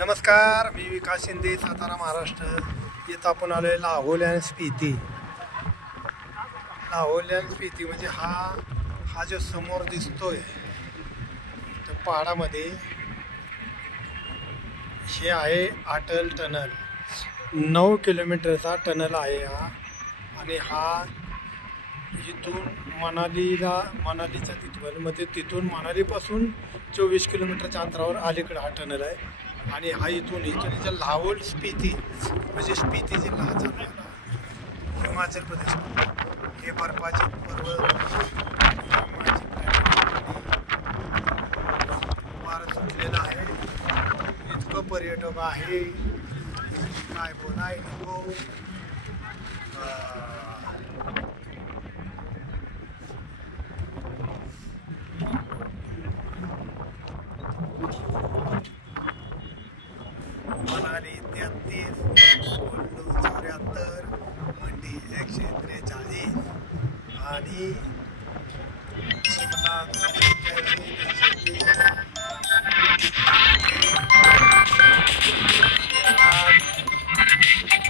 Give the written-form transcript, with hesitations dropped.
नमस्कार, मी विकास शिंदे, सातारा महाराष्ट्र. इथं आपण आलो आहे लाहोल अँड स्पिती. लाहोल अँड स्पिती म्हणजे हा जो समोर दिसतोय त्या पहाडामध्ये हे आहे अटल टनल. 9 किलोमीटरचा टनल आहे हा. आणि हा इथून मनालीच्या तिथून मनालीपासून 24 किलोमीटरच्या अंतरावर अलीकडे हा टनल आहे. आणि हा इथून लाहोल स्पिती म्हणजे स्पिती जिल्हा हा चाललेला हिमाचल प्रदेश. हे बर्फाचे पर्वत वारं सुटलेलं आहे. इतकं पर्यटक आहे काय बोलाय नको. मनाली 33, कुल्लू 74, मंडी 143 आणि शिमला 143.